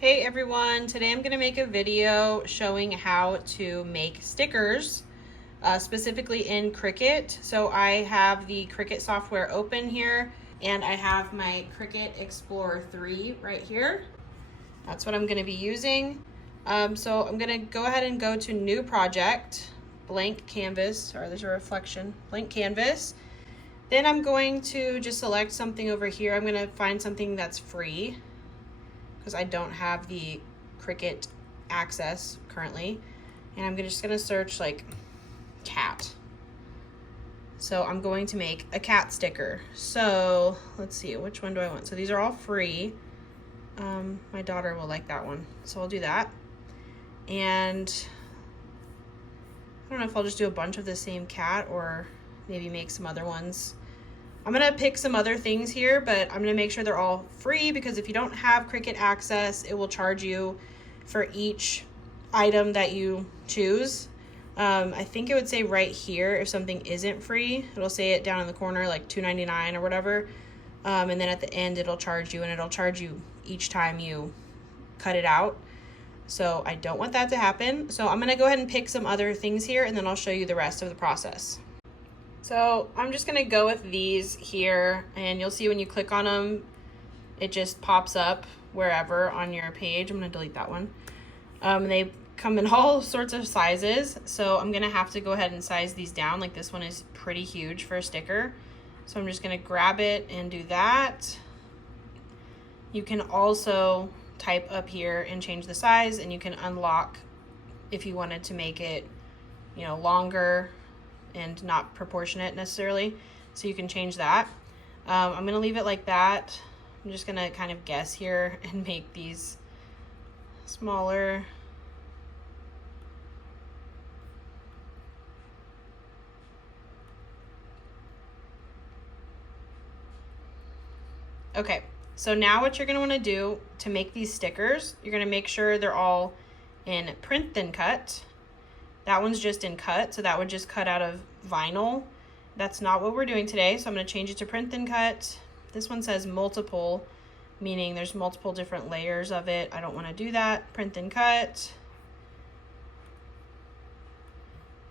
Hey everyone, today I'm going to make a video showing how to make stickers, specifically in Cricut. So I have the Cricut software open here and I have my Cricut Explorer 3 right here. That's what I'm going to be using. So I'm going to go ahead and go to New Project, Blank Canvas. Sorry, there's a reflection. Blank Canvas. Then I'm going to just select something over here. I'm going to find something that's free, because I don't have the Cricut access currently. And I'm just gonna search like cat. So I'm going to make a cat sticker. So let's see, which one do I want? So these are all free. My daughter will like that one, so I'll do that. And I don't know if I'll just do a bunch of the same cat or maybe make some other ones. I'm gonna pick some other things here, but I'm gonna make sure they're all free, because if you don't have Cricut access, it will charge you for each item that you choose. I think it would say right here if something isn't free. It'll say it down in the corner like $2.99 or whatever. And then at the end it'll charge you, and it'll charge you each time you cut it out. So I don't want that to happen. So I'm gonna go ahead and pick some other things here, and then I'll show you the rest of the process. So I'm just gonna go with these here, and you'll see when you click on them, it just pops up wherever on your page. I'm gonna delete that one. They come in all sorts of sizes, so I'm gonna have to go ahead and size these down. Like this one is pretty huge for a sticker. So I'm just gonna grab it and do that. You can also type up here and change the size, and you can unlock if you wanted to make it, you know, longer and not proportionate necessarily, so you can change that. I'm gonna leave it like that. I'm just gonna kind of guess here and make these smaller. Okay, so now what you're gonna wanna do to make these stickers, you're gonna make sure they're all in print then cut. That one's just in cut, so that would just cut out of vinyl. That's not what we're doing today, so I'm going to change it to print then cut. This one says multiple, meaning there's multiple different layers of it. I don't want to do that. Print then cut.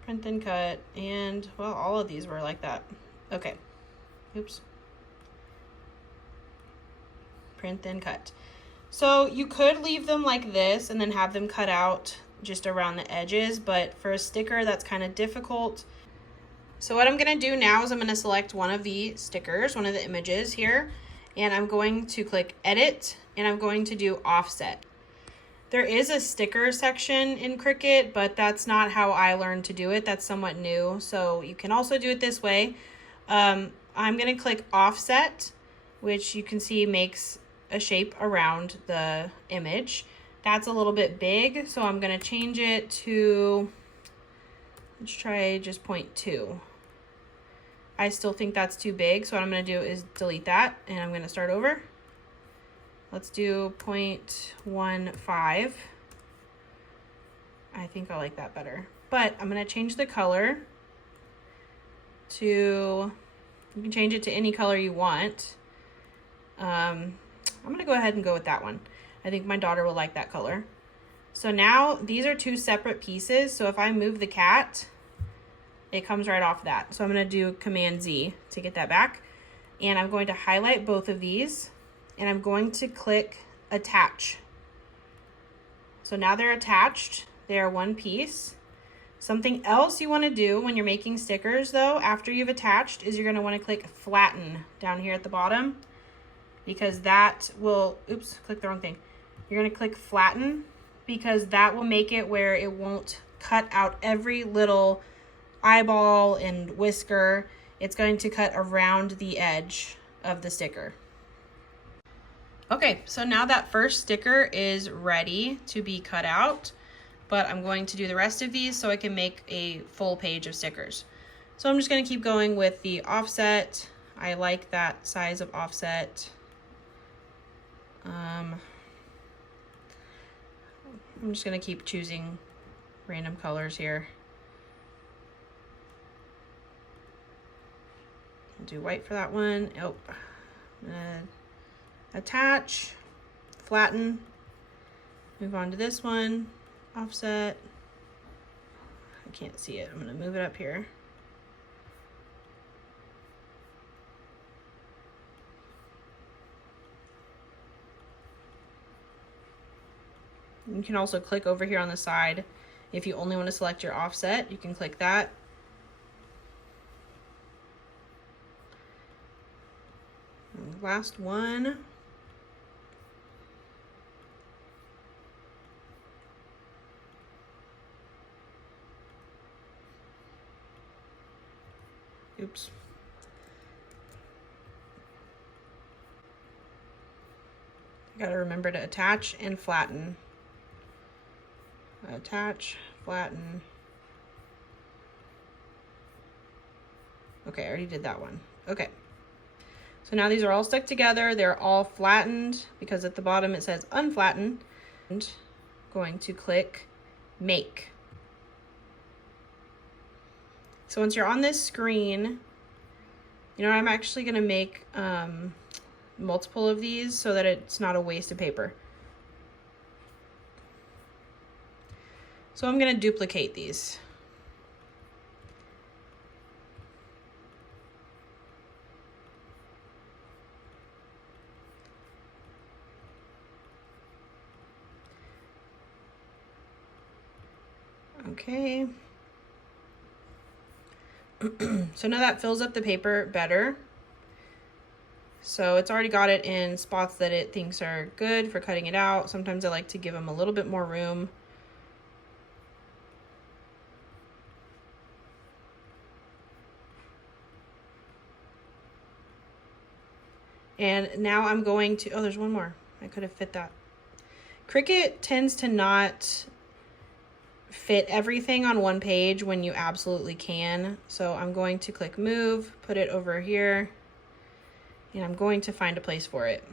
Print then cut. And, well, all of these were like that. Okay. Oops. Print then cut. So you could leave them like this and then have them cut out just around the edges, but for a sticker that's kind of difficult. So what I'm going to do now is I'm going to select one of the stickers, one of the images here, and I'm going to click edit, and I'm going to do offset. There is a sticker section in Cricut, but that's not how I learned to do it. That's somewhat new, so you can also do it this way. I'm going to click offset, which you can see makes a shape around the image. That's a little bit big, so I'm going to change it to, let's try just 0.2. I still think that's too big, so what I'm going to do is delete that, and I'm going to start over. Let's do 0.15. I think I like that better. But I'm going to change the color to, you can change it to any color you want. I'm going to go ahead and go with that one. I think my daughter will like that color. So now these are two separate pieces. So if I move the cat, it comes right off that. So I'm going to do Command Z to get that back. And I'm going to highlight both of these, and I'm going to click attach. So now they're attached. They are one piece. Something else you want to do when you're making stickers though, after you've attached, is you're going to want to click flatten down here at the bottom, because that will, oops, click the wrong thing. You're going to click flatten, because that will make it where it won't cut out every little eyeball and whisker. It's going to cut around the edge of the sticker. Okay, so now that first sticker is ready to be cut out, but I'm going to do the rest of these so I can make a full page of stickers. So I'm just going to keep going with the offset. I like that size of offset. I'm just going to keep choosing random colors here. I'll do white for that one. Oh, attach, flatten, Move on to this one, offset. I can't see it. I'm gonna move it up here. You can also click over here on the side. If you only want to select your offset, you can click that. And the last one. Oops. You gotta remember to attach and flatten. Attach, flatten. Okay, I already did that one. Okay. So now these are all stuck together. They're all flattened because at the bottom it says unflattened. And going to click make. So once you're on this screen, you know, I'm actually gonna make multiple of these so that it's not a waste of paper. So I'm gonna duplicate these. Okay. So now that fills up the paper better. So it's already got it in spots that it thinks are good for cutting it out. Sometimes I like to give them a little bit more room. And now I'm going to, oh, there's one more. I could have fit that. Cricut tends to not fit everything on one page when you absolutely can. So I'm going to click move, put it over here, and I'm going to find a place for it.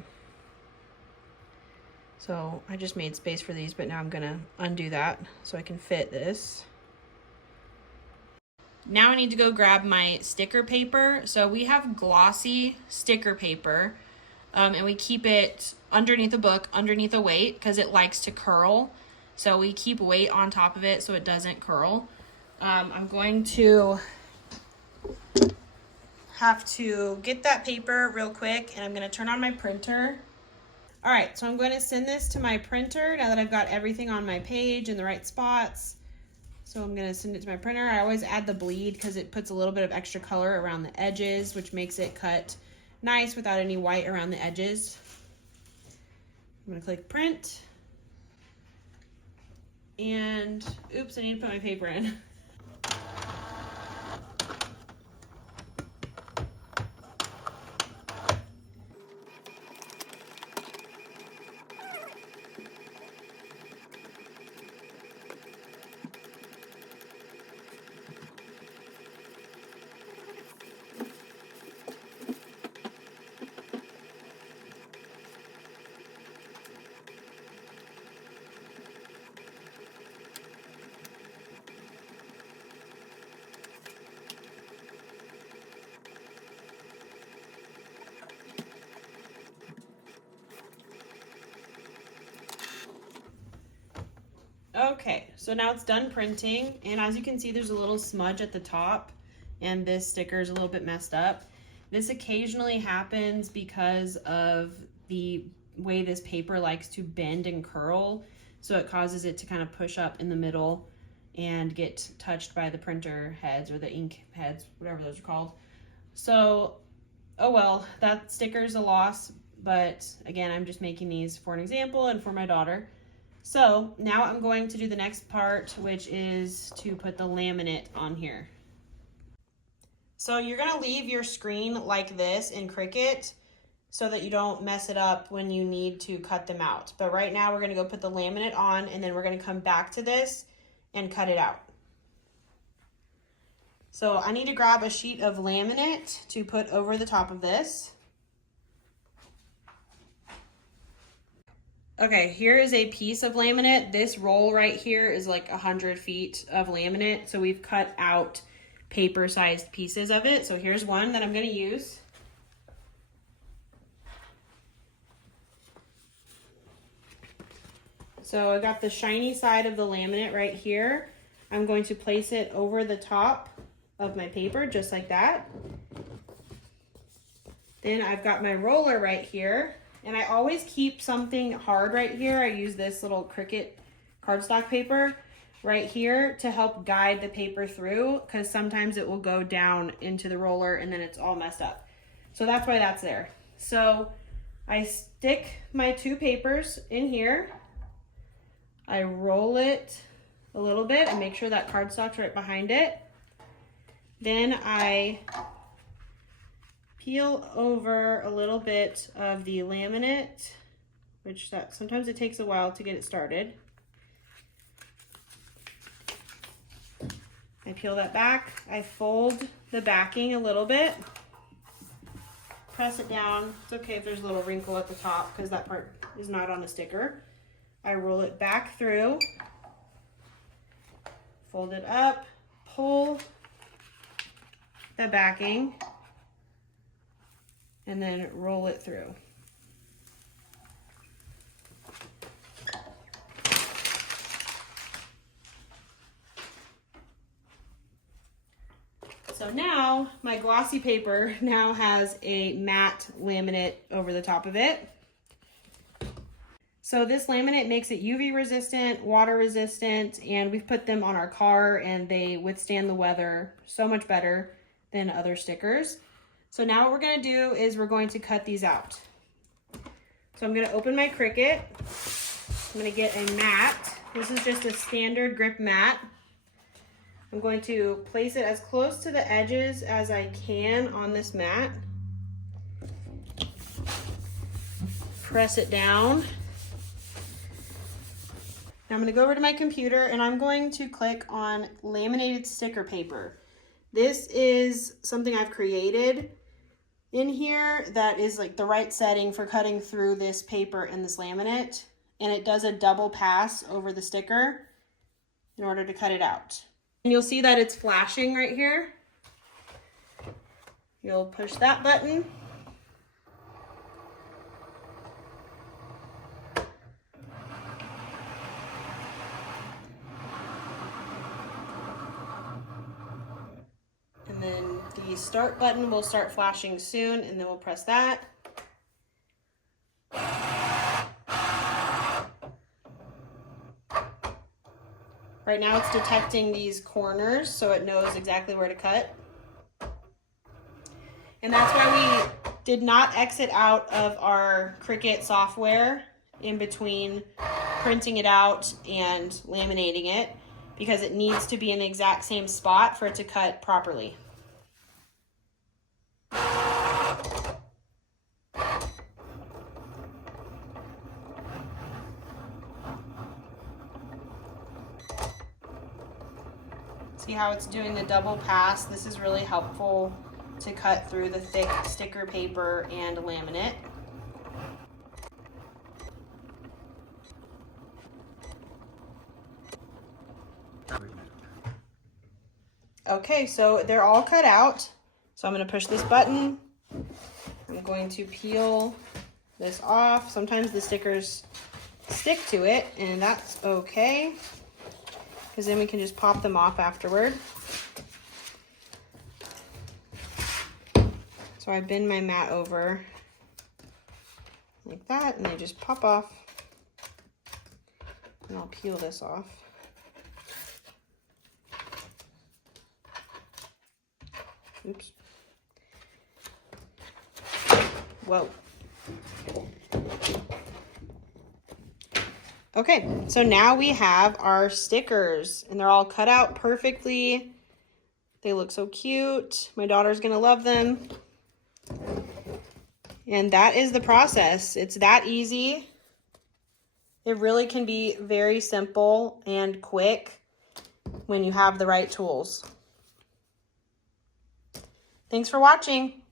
So I just made space for these, but now I'm gonna undo that so I can fit this. Now I need to go grab my sticker paper. So we have glossy sticker paper, and we keep it underneath the book, underneath a weight, because it likes to curl. So we keep weight on top of it so it doesn't curl. I'm going to have to get that paper real quick, and I'm gonna turn on my printer. All right, so I'm going to send this to my printer now that I've got everything on my page in the right spots. So I'm gonna send it to my printer. I always add the bleed because it puts a little bit of extra color around the edges, which makes it cut nice without any white around the edges. I'm gonna click print. And oops, I need to put my paper in. Okay, so now it's done printing, and as you can see, there's a little smudge at the top, and this sticker is a little bit messed up. This occasionally happens because of the way this paper likes to bend and curl, so it causes it to kind of push up in the middle and get touched by the printer heads or the ink heads, whatever those are called. So, oh well, that sticker's a loss, but again, I'm just making these for an example and for my daughter. So now I'm going to do the next part, which is to put the laminate on here. So you're gonna leave your screen like this in Cricut so that you don't mess it up when you need to cut them out. But right now we're gonna go put the laminate on, and then we're gonna come back to this and cut it out. So I need to grab a sheet of laminate to put over the top of this. Okay, here is a piece of laminate. This roll right here is like 100 feet of laminate. So we've cut out paper-sized pieces of it. So here's one that I'm gonna use. So I got the shiny side of the laminate right here. I'm going to place it over the top of my paper, just like that. Then I've got my roller right here, and I always keep something hard right here. I use this little Cricut cardstock paper right here to help guide the paper through, because sometimes it will go down into the roller and then it's all messed up. So that's why that's there. So I stick my two papers in here. I roll it a little bit and make sure that cardstock's right behind it. Then I peel over a little bit of the laminate, which sometimes it takes a while to get it started. I peel that back. I fold the backing a little bit. Press it down. It's okay if there's a little wrinkle at the top because that part is not on the sticker. I roll it back through, fold it up, pull the backing, and then roll it through. So now my glossy paper now has a matte laminate over the top of it. So this laminate makes it UV resistant, water resistant, and we've put them on our car and they withstand the weather so much better than other stickers. So now what we're gonna do is we're going to cut these out. So I'm gonna open my Cricut. I'm gonna get a mat. This is just a standard grip mat. I'm going to place it as close to the edges as I can on this mat. Press it down. Now I'm going to go over to my computer and I'm going to click on laminated sticker paper. This is something I've created in here that is like the right setting for cutting through this paper and this laminate, and it does a double pass over the sticker in order to cut it out. And you'll see that it's flashing right here. You'll push that button. And then the start button will start flashing soon, and then we'll press that. Right now it's detecting these corners, so it knows exactly where to cut. And that's why we did not exit out of our Cricut software in between printing it out and laminating it, because it needs to be in the exact same spot for it to cut properly. See how it's doing the double pass? This is really helpful to cut through the thick sticker paper and laminate. Okay, so they're all cut out. So I'm going to push this button. I'm going to peel this off. Sometimes the stickers stick to it, and that's okay, because then we can just pop them off afterward. So I bend my mat over like that, and they just pop off. And I'll peel this off. Oops. Whoa. Okay, so now we have our stickers, and they're all cut out perfectly. They look so cute. My daughter's gonna love them. And that is the process. It's that easy. It really can be very simple and quick when you have the right tools. Thanks for watching.